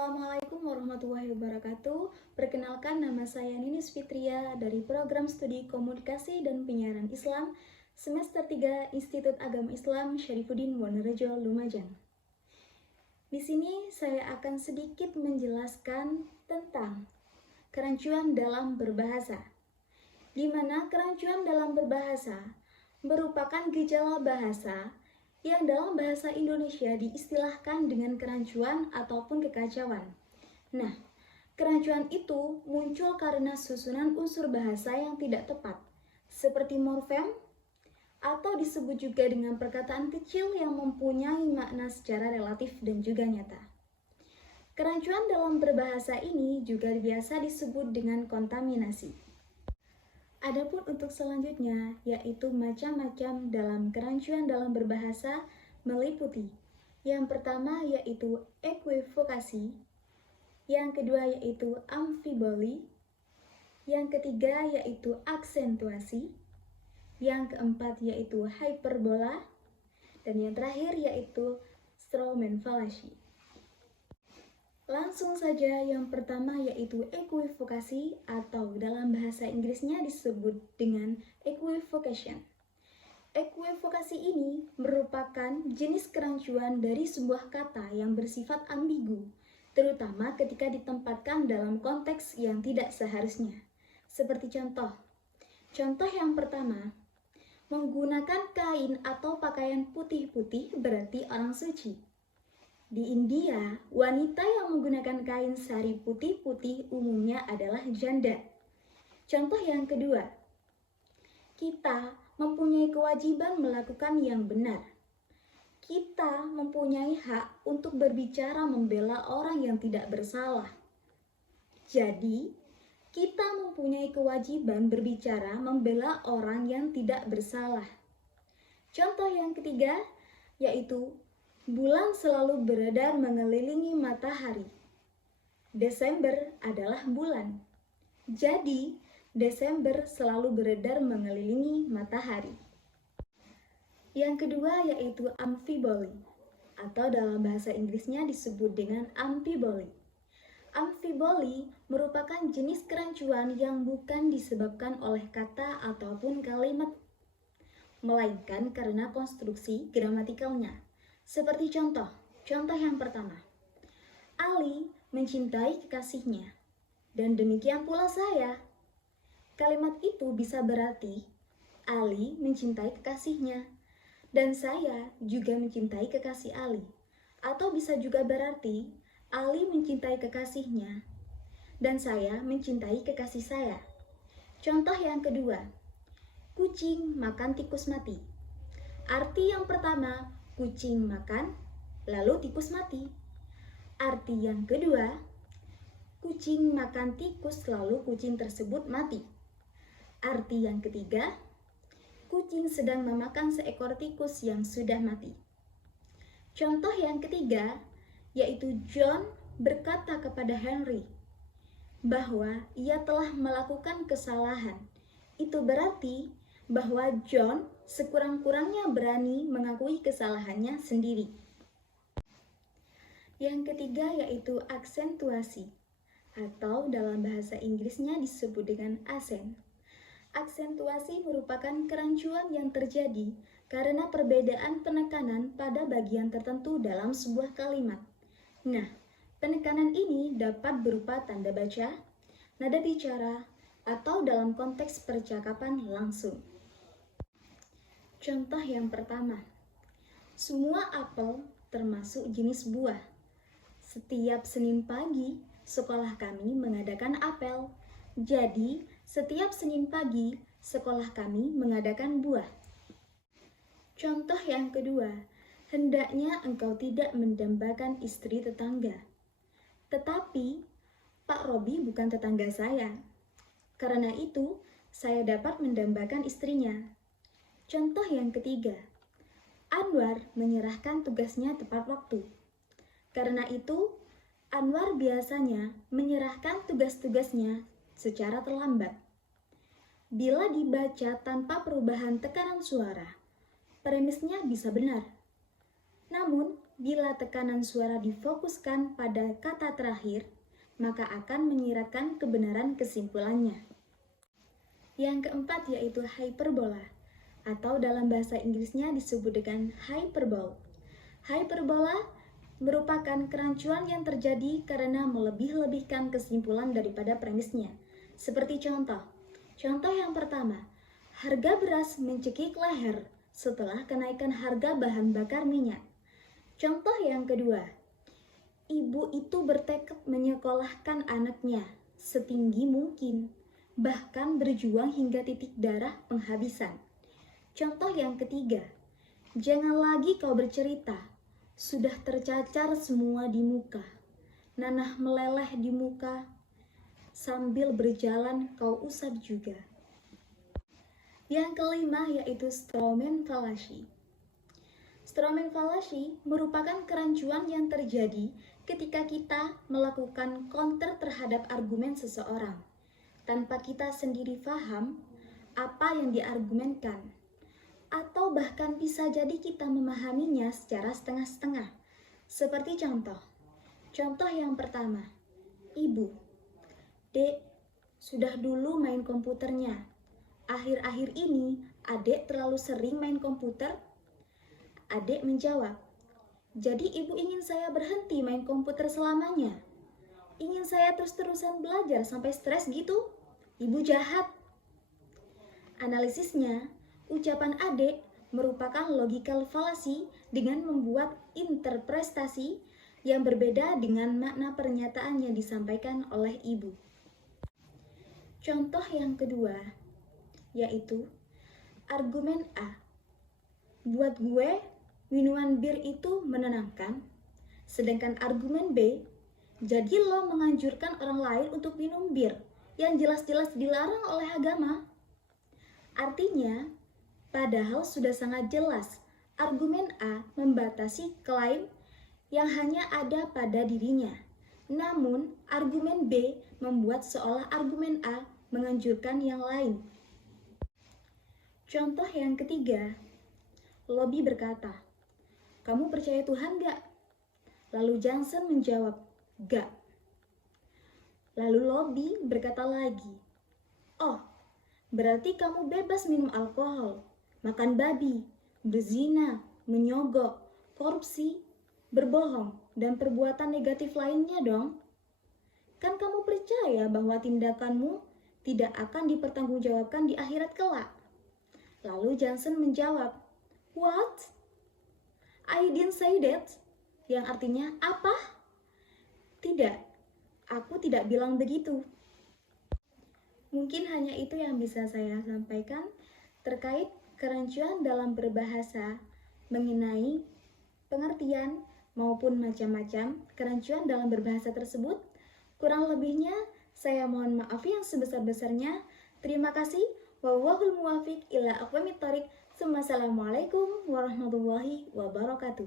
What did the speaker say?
Assalamualaikum warahmatullahi wabarakatuh. Perkenalkan, nama saya Ninis Fitria dari Program Studi Komunikasi dan Penyiaran Islam Semester 3 Institut Agama Islam Syarifuddin Wonorejo, Lumajang. Di sini saya akan sedikit menjelaskan tentang kerancuan dalam berbahasa, di mana kerancuan dalam berbahasa merupakan gejala bahasa yang dalam bahasa Indonesia diistilahkan dengan kerancuan ataupun kekacauan. Nah, kerancuan itu muncul karena susunan unsur bahasa yang tidak tepat, seperti morfem, atau disebut juga dengan perkataan kecil yang mempunyai makna secara relatif dan juga nyata. Kerancuan dalam berbahasa ini juga biasa disebut dengan kontaminasi. Adapun untuk selanjutnya, yaitu macam-macam dalam kerancuan dalam berbahasa meliputi. Yang pertama yaitu equivokasi, yang kedua yaitu amfiboli, yang ketiga yaitu aksentuasi, yang keempat yaitu hyperbola, dan yang terakhir yaitu strawman fallacy. Langsung saja, yang pertama yaitu equivokasi, atau dalam bahasa Inggrisnya disebut dengan equivocation. Equivokasi ini merupakan jenis kerancuan dari sebuah kata yang bersifat ambigu, terutama ketika ditempatkan dalam konteks yang tidak seharusnya. Seperti contoh yang pertama, menggunakan kain atau pakaian putih-putih berarti orang suci. Di India, wanita yang menggunakan kain sari putih-putih umumnya adalah janda. Contoh yang kedua, kita mempunyai kewajiban melakukan yang benar. Kita mempunyai hak untuk berbicara membela orang yang tidak bersalah. Jadi, kita mempunyai kewajiban berbicara membela orang yang tidak bersalah. Contoh yang ketiga, yaitu bulan selalu beredar mengelilingi matahari. Desember adalah bulan. Jadi, Desember selalu beredar mengelilingi matahari. Yang kedua yaitu amfiboli, atau dalam bahasa Inggrisnya disebut dengan ampiboli. Amfiboli merupakan jenis kerancuan yang bukan disebabkan oleh kata ataupun kalimat, melainkan karena konstruksi gramatikalnya. Seperti contoh yang pertama, Ali mencintai kekasihnya, dan demikian pula saya. Kalimat itu bisa berarti Ali mencintai kekasihnya, dan saya juga mencintai kekasih Ali. Atau bisa juga berarti Ali mencintai kekasihnya, dan saya mencintai kekasih saya. Contoh yang kedua, kucing makan tikus mati. Arti yang pertama, kucing makan, lalu tikus mati. Arti yang kedua, kucing makan tikus, lalu kucing tersebut mati. Arti yang ketiga, kucing sedang memakan seekor tikus yang sudah mati. Contoh yang ketiga, yaitu John berkata kepada Henry bahwa ia telah melakukan kesalahan. Itu berarti bahwa John sekurang-kurangnya berani mengakui kesalahannya sendiri. Yang ketiga yaitu aksentuasi, atau dalam bahasa Inggrisnya disebut dengan accent. Aksentuasi merupakan kerancuan yang terjadi karena perbedaan penekanan pada bagian tertentu dalam sebuah kalimat. Nah, penekanan ini dapat berupa tanda baca, nada bicara, atau dalam konteks percakapan langsung. Contoh yang pertama, semua apel termasuk jenis buah. Setiap Senin pagi, sekolah kami mengadakan apel. Jadi, setiap Senin pagi, sekolah kami mengadakan buah. Contoh yang kedua, hendaknya engkau tidak mendambakan istri tetangga. Tetapi, Pak Robi bukan tetangga saya. Karena itu, saya dapat mendambakan istrinya. Contoh yang ketiga, Anwar menyerahkan tugasnya tepat waktu. Karena itu, Anwar biasanya menyerahkan tugas-tugasnya secara terlambat. Bila dibaca tanpa perubahan tekanan suara, premisnya bisa benar. Namun, Bila tekanan suara difokuskan pada kata terakhir, maka akan menyiratkan kebenaran kesimpulannya. Yang keempat yaitu hyperbola, atau dalam bahasa Inggrisnya disebut dengan hyperbole. Hyperbola merupakan kerancuan yang terjadi karena melebih-lebihkan kesimpulan daripada premisnya. Seperti contoh yang pertama, harga beras mencekik leher setelah kenaikan harga bahan bakar minyak. Contoh yang kedua, ibu itu bertekad menyekolahkan anaknya setinggi mungkin, bahkan berjuang hingga titik darah penghabisan. Contoh yang ketiga, jangan lagi kau bercerita, sudah tercacar semua di muka, nanah meleleh di muka, sambil berjalan kau usap juga. Yang kelima yaitu strawman fallacy. Strawman fallacy merupakan kerancuan yang terjadi ketika kita melakukan counter terhadap argumen seseorang, tanpa kita sendiri paham apa yang diargumenkan, atau bahkan bisa jadi kita memahaminya secara setengah-setengah. Seperti contoh yang pertama, ibu, dek, sudah dulu main komputernya. Akhir-akhir ini, adek terlalu sering main komputer. Adik menjawab, jadi ibu ingin saya berhenti main komputer selamanya? Ingin saya terus-terusan belajar sampai stres gitu? Ibu jahat. Analisisnya, ucapan adik merupakan logical fallacy dengan membuat interpretasi yang berbeda dengan makna pernyataan yang disampaikan oleh ibu. Contoh yang kedua, yaitu argumen A. Buat gue, minuman bir itu menenangkan, sedangkan argumen B, jadi lo menganjurkan orang lain untuk minum bir yang jelas-jelas dilarang oleh agama. Artinya, padahal sudah sangat jelas argumen A membatasi klaim yang hanya ada pada dirinya. Namun, argumen B membuat seolah argumen A menganjurkan yang lain. Contoh yang ketiga, Lobby berkata, kamu percaya Tuhan gak? Lalu Johnson menjawab, gak. Lalu Lobby berkata lagi, oh, berarti kamu bebas minum alkohol, makan babi, berzina, menyogok, korupsi, berbohong, dan perbuatan negatif lainnya dong. Kan kamu percaya bahwa tindakanmu tidak akan dipertanggungjawabkan di akhirat kelak. Lalu Johnson menjawab, what? I didn't say that. Yang artinya apa? Tidak, aku tidak bilang begitu. Mungkin hanya itu yang bisa saya sampaikan terkait kerancuan dalam berbahasa mengenai pengertian maupun macam-macam kerancuan dalam berbahasa tersebut. Kurang lebihnya saya mohon maaf yang sebesar-besarnya. Terima kasih. Wallahul muwaffiq ila aqwamit thoriq. Assalamualaikum warahmatullahi wabarakatuh.